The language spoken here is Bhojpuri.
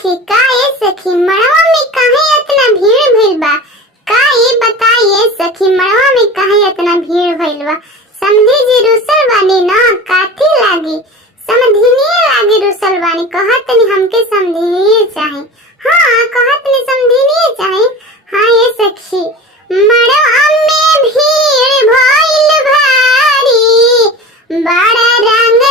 सखी का ये सखी मड़वा में काहे इतना भीड़ भइल बा। का ये बताइए सखी मड़वा में काहे इतना भीड़ भइल बा। समधी जी रुसल बानी ना काठी लागी समधिनिए लागी रुसल बानी कहत नहीं हमके समधिनिए चाहे। हाँ कहत नहीं समधिनिए चाहे। हाँ ये सखी मड़वा में भीड़ भइल भारी बड़ा रंग